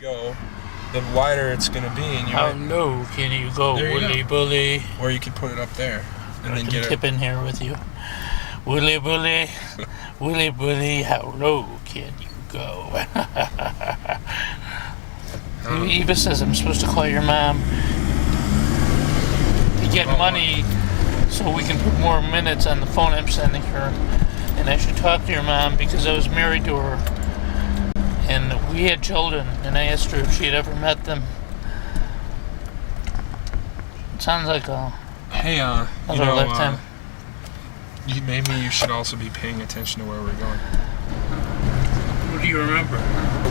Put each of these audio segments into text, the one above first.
go, the wider it's going to be. And How low can you go, Willy Bully? Or you could put it up there. And then get tip in here with you. Willy Bully, Willy Bully, how low can you go? Eva says I'm supposed to call your mom to get money so we can put more minutes on the phone I'm sending her. And I should talk to your mom because I was married to her. And we had children, and I asked her if she had ever met them. It sounds like a lifetime. Maybe you should also be paying attention to where we're going. What do you remember?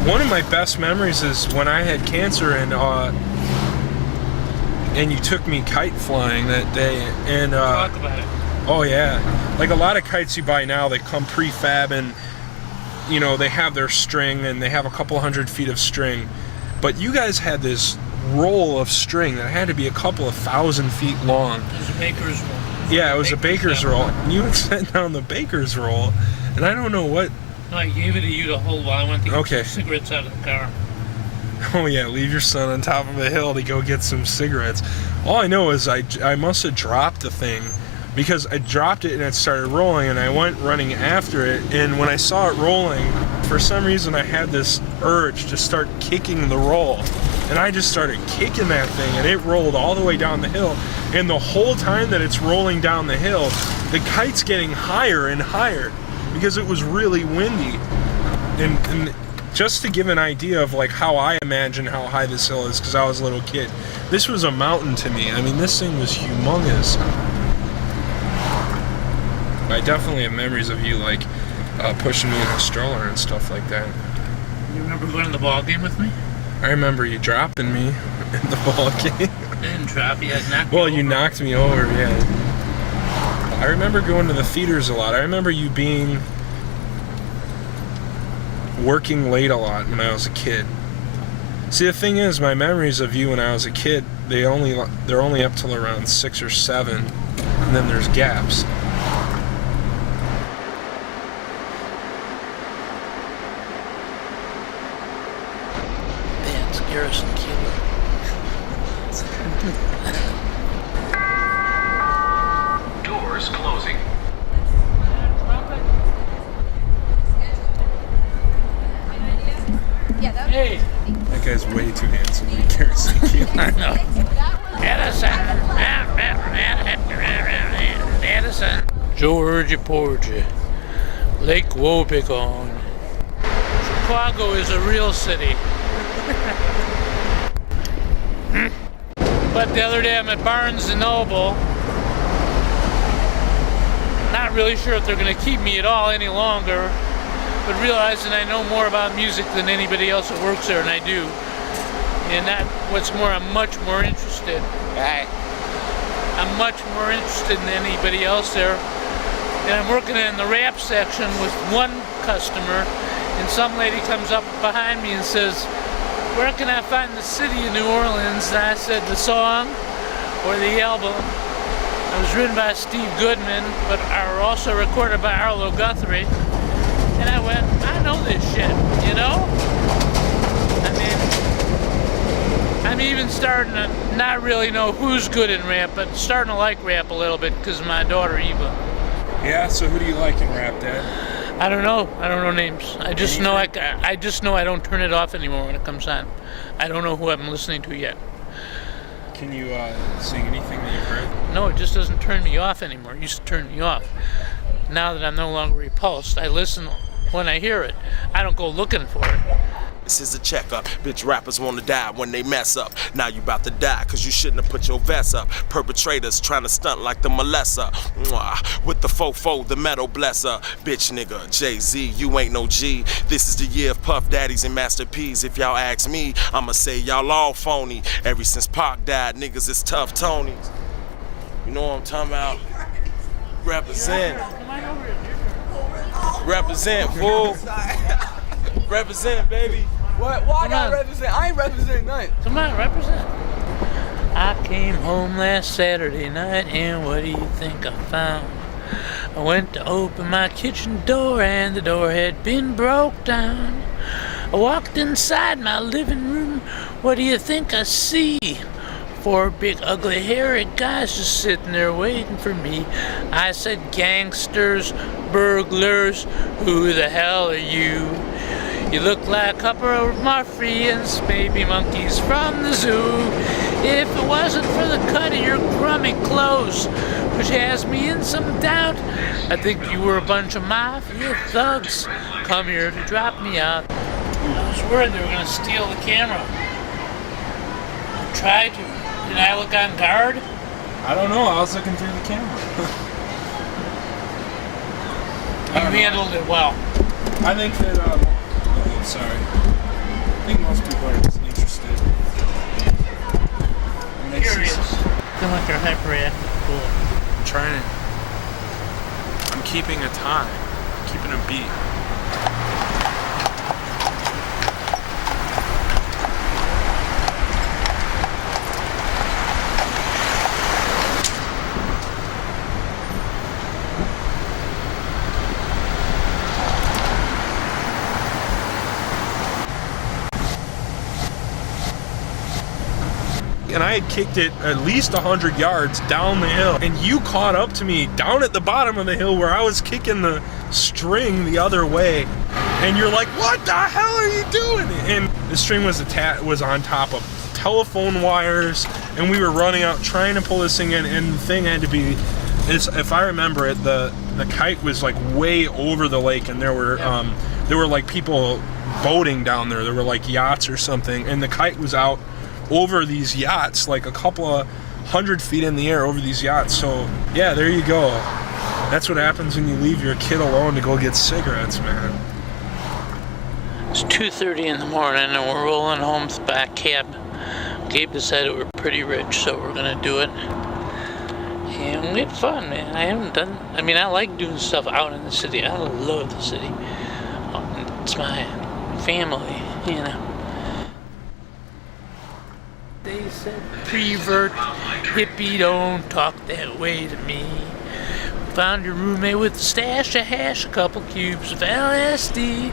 One of my best memories is when I had cancer and you took me kite flying that day. And talk about it. Oh yeah, like a lot of kites you buy now, they come prefab and they have their string and they have a couple 100 feet of string. But you guys had this roll of string that had to be a couple of 1,000 feet long. It was a baker's roll. Yeah, it was a baker's roll. And you had sent down the baker's roll, and I don't know what. No, I gave it to you to hold while I went to get some cigarettes out of the car. Oh yeah, leave your son on top of a hill to go get some cigarettes. All I know is I must have dropped the thing because I dropped it and it started rolling and I went running after it, and when I saw it rolling, for some reason I had this urge to start kicking the roll. And I just started kicking that thing and it rolled all the way down the hill. And the whole time that it's rolling down the hill, the kite's getting higher and higher because it was really windy. And just to give an idea of like how I imagine how high this hill is, because I was a little kid, this was a mountain to me. I mean, this thing was humongous. I definitely have memories of you like pushing me in a stroller and stuff like that. You remember going to the ball game with me? I remember you dropping me in the ball game. I didn't drop you, I knocked you over. Well, you knocked me over, yeah. I remember going to the theaters a lot. I remember you working late a lot when I was a kid. See, the thing is, my memories of you when I was a kid, they're only up till around 6 or 7, and then there's gaps. That's Garrison Keillor. Doors closing. Hey! That guy's way too handsome to be Garrison Keillor. I know. Edison. Georgia Porgia. Lake Wobegon. Chicago is a real city. But the other day I'm at Barnes & Noble. Not really sure if they're going to keep me at all any longer, but realizing I know more about music than anybody else that works there, and I do. And what's more, I'm much more interested. I'm much more interested than anybody else there. And I'm working in the rap section with one customer, and some lady comes up behind me and says, "Where can I find the city of New Orleans?" And I said, "The song or the album." It was written by Steve Goodman, but are also recorded by Arlo Guthrie. And I went, I know this shit, you know? I mean, I'm even starting to not really know who's good in rap, but starting to like rap a little bit because of my daughter Eva. Yeah, so who do you like in rap, Dad? I don't know names. I just know I don't turn it off anymore when it comes on. I don't know who I'm listening to yet. Can you sing anything that you've heard? No, it just doesn't turn me off anymore. It used to turn me off. Now that I'm no longer repulsed, I listen when I hear it. I don't go looking for it. This is a checkup. Bitch, rappers wanna die when they mess up. Now you about to die, cause you shouldn't have put your vest up. Perpetrators trying to stunt like the molester. Mwah. With the fofo, the metal blesser. Bitch nigga, Jay-Z, you ain't no G. This is the year of Puff Daddies and Master P's. If y'all ask me, I'ma say y'all all phony. Ever since Pac died, niggas is tough Tonys. You know what I'm talking about? Represent. Represent, fool. Represent, baby. What? Why I gotta represent? I ain't representing nothing. Come on, represent. I came home last Saturday night, and what do you think I found? I went to open my kitchen door, and the door had been broke down. I walked inside my living room. What do you think I see? 4 big ugly hairy guys just sitting there waiting for me. I said, gangsters, burglars, who the hell are you? You look like a couple of Marfians, baby monkeys from the zoo. If it wasn't for the cut of your crummy clothes, which has me in some doubt, I think you were a bunch of mafia thugs come here to drop me out. I was worried they were going to steal the camera. I tried to. Did I look on guard? I don't know. I was looking through the camera. You handled it well. I think that, oh, sorry. I think most people are just interested. And they see Curious. some- Feel like they're hyperactive. Cool. I'm trying to. I'm keeping a time. Keeping a beat. And I had kicked it at least 100 yards down the hill, and you caught up to me down at the bottom of the hill where I was kicking the string the other way, and you're like, what the hell are you doing? And the string was on top of telephone wires, and we were running out trying to pull this thing in, and the thing had to be, if I remember it, the kite was like way over the lake, and there were like people boating down there. There were like yachts or something, and the kite was out over these yachts, like a couple of 100 feet in the air over these yachts. So yeah, there you go. That's what happens when you leave your kid alone to go get cigarettes, man. It's 2:30 in the morning and we're rolling home with the back cab. Gabe decided we're pretty rich, so we're gonna do it. And we had fun, man. I like doing stuff out in the city. I love the city. It's my family, you know. They said, prevert, hippie, don't talk that way to me. Found your roommate with a stash of hash, a couple cubes of LSD.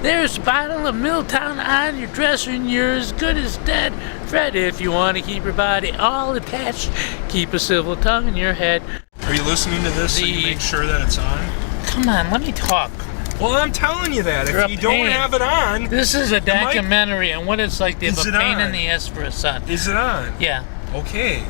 There's a bottle of Milltown on your dresser, and you're as good as dead. Fred, if you want to keep your body all attached, keep a civil tongue in your head. Are you listening to this so you make sure that it's on? Come on, let me talk. Well, I'm telling you that. You're if a you don't pain. have it on... This is a documentary on what it's like to have Is a it pain on? in the ass for a son. Is it on? Yeah. Okay.